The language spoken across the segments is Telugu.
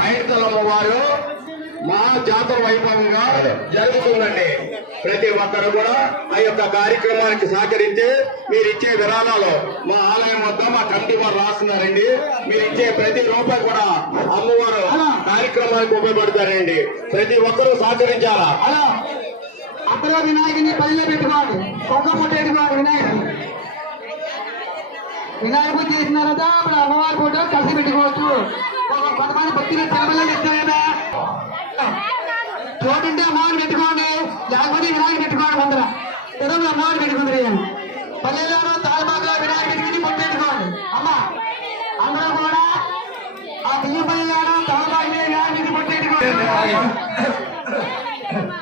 పైడితలమ్మ వారు మా జాతర వైభవంగా జరుగుతుందండి. ప్రతి ఒక్కరు కూడా ఆ యొక్క కార్యక్రమానికి సహకరించి మీరు ఇచ్చే విరాళాలు మా ఆలయం వద్ద మా కమిటీ వారు రాస్తున్నారండి. మీరు ఇచ్చే ప్రతి రూపాయి కూడా అమ్మవారు కార్యక్రమానికి ఉపయోగపడతారండి. ప్రతి ఒక్కరూ సహకరించాలా? హలో అక్కడ వినాయకుని పల్లె పెట్టుకోండి ఒక్క పూట పెట్టుకోండి వినాయకుని. వినాయకుడు చేసిన తర్వాత అప్పుడు అమ్మవారి ఫోటో కలిసి పెట్టుకోవచ్చు ఒక కొంతమంది భక్తులు తిరుమల ఇస్తారు కదా చోటుంటే అమ్మవారిని పెట్టుకోండి లేకపోతే వినాయకుడు పెట్టుకోండి ముందర తిరుమల అమ్మవారిని పెట్టుకుంది పల్లెల్లో తాళమాగా వినాయకుడి పెట్టుకుని పొట్టు పెట్టుకోండి అమ్మ అందరూ కూడా ఆ బియ్యం పల్లెల్లో తాళమాగా వినాయకుడిని పొట్టు పెట్టుకోండి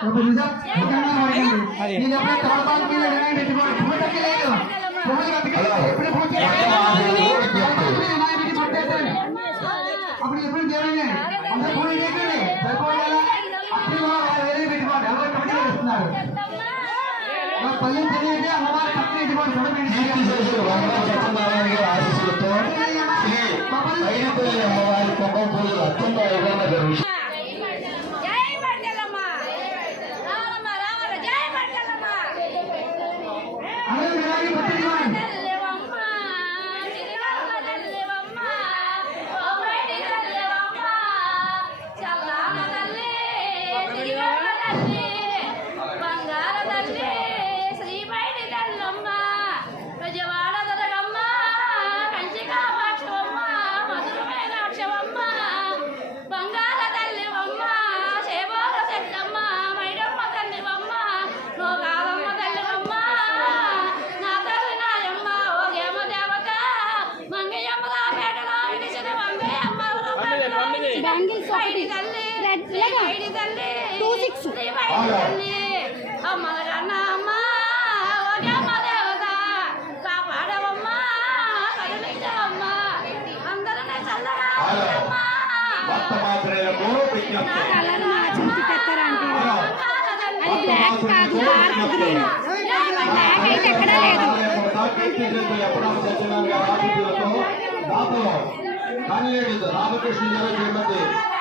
ఇప్పుడు నిజం నిజంగా అడగండి. నేను ఎప్పుడో తలపాకు మీద వినాయకుడు పెట్టుకోను. పూటకి లేదు. పూటకి బతకాలి. ఎప్పుడు పూట తలపాకు మీద వినాయకుడిని పెట్టేస్తాను. అప్పుడు ఎప్పుడు దేవుడే అందరూ పూజ చేయకండి. సరిపోదు కదా? అప్పుడు కూడా వాళ్ళు వేరే పెట్టుకోండి. ఎవరో కమిటీ వాళ్ళు ఇస్తున్నారు. మా పల్లె తెలియదే అమ్మవారి పక్కన పెట్టుకోండి. చూడండి. కీర్తిశేషులు వంగ సత్యనారాయణ గారి ఆశీస్సులతో శ్రీ పైడిపల్లి అమ్మవారి పూజలు అత్యంత వైభవంగా జరుగుతుంది టూ సిక్స్ అమ్మ అమ్మ కలర్ అది బ్లాక్ కాదు డార్క్ గ్రీన్ బ్లాక్ అయితే ఎక్కడా లేదు రామకృష్ణ గారు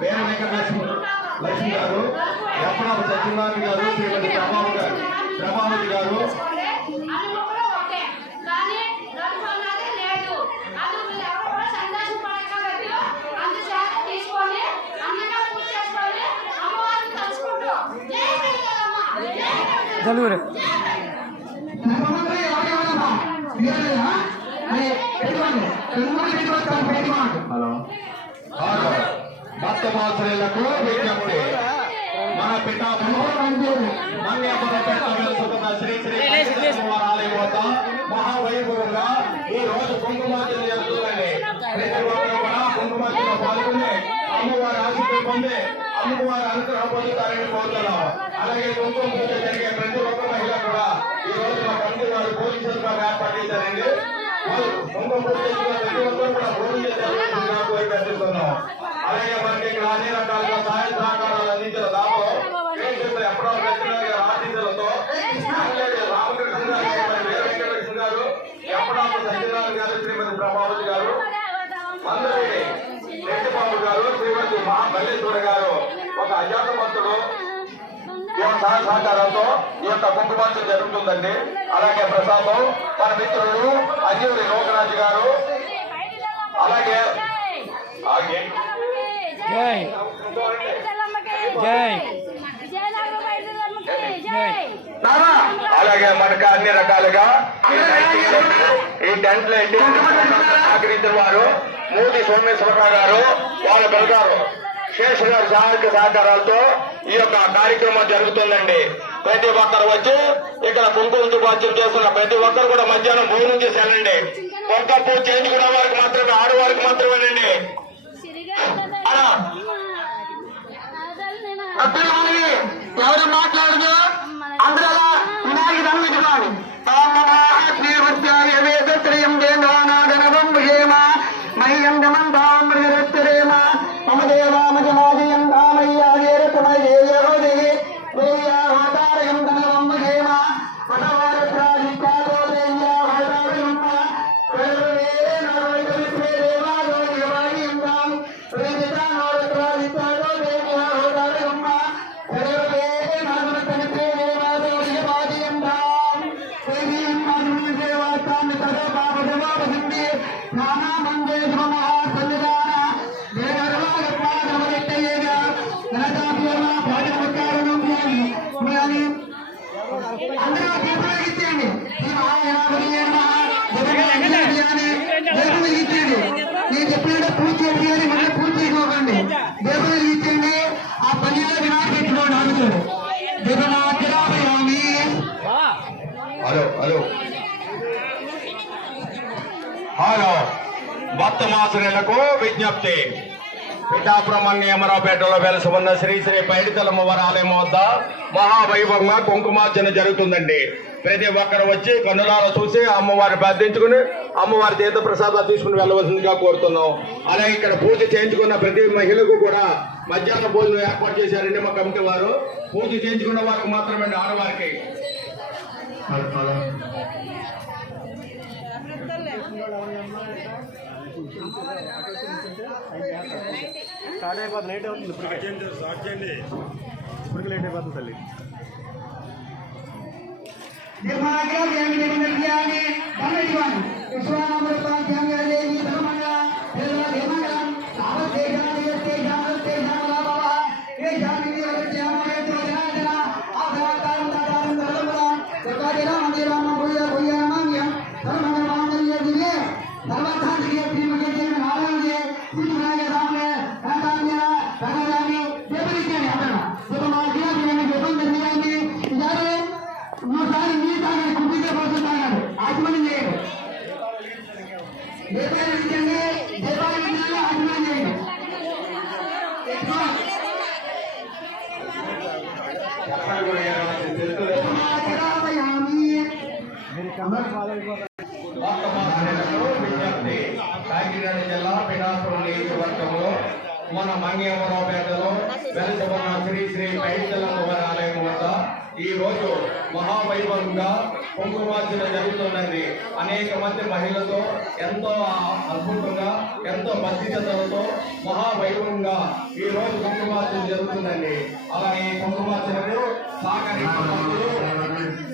వెంకటలక్ష్మి లక్ష్మి గారు ఎప్పుడమ్మ సత్యనారాయణ గారు శ్రీమతి ప్రభావ గారు ప్రభావతి గారు. హలో హలో విజ్ఞప్తి. మన పిఠాపురం మన్యాపురం పెట్ట శ్రీ శ్రీ వెంకటేశ్వర వద్ద మహావైభవంగా ఈ రోజు కుంకుమార్చన జరుగుతుందండి. ప్రతి ఒక్కరు కూడా కుంకుమార్చన పాల్గొని అమ్మవారి ఆశీస్సులు పొంది అమ్మవారి అనుగ్రహం పొందుతారని కోరుతున్నాం. అలాగే కుంకుమ పూజ జరిగే ప్రతి ఒక్క మహిళ కూడా ఈ రోజు మా కమిటీ వారు పోలీసులుగా ఏర్పాటు చేశారండి. వాళ్ళు అలాగే మనకి ఇక్కడ అన్ని రకాలుగా సహాయ సహకారాలు అందించిన దాంట్లో ఎప్పుడో ఆశీస్సులతో రామకృష్ణ గారు గారు ఎప్పుడో సత్యనారాయణ గారు శ్రీమతి ప్రభావతి గారు అందరికీ రెడ్డిబాబు గారు శ్రీమతి మహాబల్లేశ్వర గారు ఒక అజాత ఈ యొక్క సహాయ సహకారంతో ఈ యొక్క కుంకుమార్చన జరుగుతుందండి. అలాగే ప్రసాదం మన మిత్రులు అంజూరి లోకరాజు గారు. అలాగే జై. జై. అలాగే మనకు అన్ని రకాలుగా ఈ టెంట్ లైటింగ్ సహకరించిన వారు మోదీ సోమేశ్వరరావు గారు వాళ్ళ బ్రదరు శేష్ గారి సహాయక సహకారాలతో ఈ యొక్క కార్యక్రమం జరుగుతుందండి. ప్రతి ఒక్కరు వచ్చి ఇక్కడ కుంకుమ చుపార్చన చేస్తున్న ప్రతి ఒక్కరు కూడా మధ్యాహ్నం భోజనం చేసి వెళ్ళండి కుంకుమ పూజ చేయించుకున్న వారికి మాత్రమే ఆడవారికి మాత్రమేనండి. అలా. ఎవరు మాట్లాడదు? అందరూ వినాయకుడు దండం ప్రాణమందేశ్వర మహాసన్నిధాన దేవరవాగ నానా గణతాభ్యమ భోజనముఖారణం అని అందరూ దీపాలు ఇచ్చేయండి శ్రీ మహాగణాధిపతి ఇచ్చేయండి నేను చెప్పినట్టు పూజ చేయండి మళ్ళీ పూజ చేసుకోకండి. దీపాలు ఇచ్చేయండి ఆ పనిలో పెట్టుకోండి. Hello hello. హలో భక్త మాసులకు విజ్ఞప్తి. పిఠాపురమణ్యమరావుపేటలో వెలసి ఉన్న శ్రీ శ్రీ పైడితలమ్మ వారి ఆలయం వద్ద మహావైభవంగా కుంకుమార్చన జరుగుతుందండి. ప్రతి ఒక్కరు వచ్చి కన్నులారా చూసి అమ్మవారిని ప్రార్థించుకుని అమ్మవారి తీర్థ ప్రసాదాలు తీసుకుని వెళ్ళవలసిందిగా కోరుతున్నాం. అలాగే ఇక్కడ పూజ చేయించుకున్న ప్రతి మహిళకు కూడా మధ్యాహ్న భోజనం ఏర్పాటు చేశారండి మా కమిటీ వారు. పూజ చేయించుకున్న వారికి మాత్రమే ఆడవారికి. స్టార్ట్ అయిపోతుంది లేట్ అవుతుంది ఇప్పటికే. స్టార్ట్ చేయండి. ఇప్పటికి లేట్ అయిపోతుంది తల్లి. ధనమివ్వండి కాకినాడ జిల్లా పిఠాపురం నియోజకవర్గంలో మన మంగేమరావుపేటలో వెలసి శ్రీ శ్రీ పైడితల్లమ్మ ఆలయం వద్ద ఈ రోజు మహావైభవంగా కుంకుమార్చన జరుగుతుందండి అనేక మంది మహిళలతో ఎంతో అద్భుతంగా ఎంతో భక్తితో మహావైభవంగా ఈ రోజు కుంకుమార్చన జరుగుతుందండి అలా ఈ కుంకుమార్చనకు సహకరించిన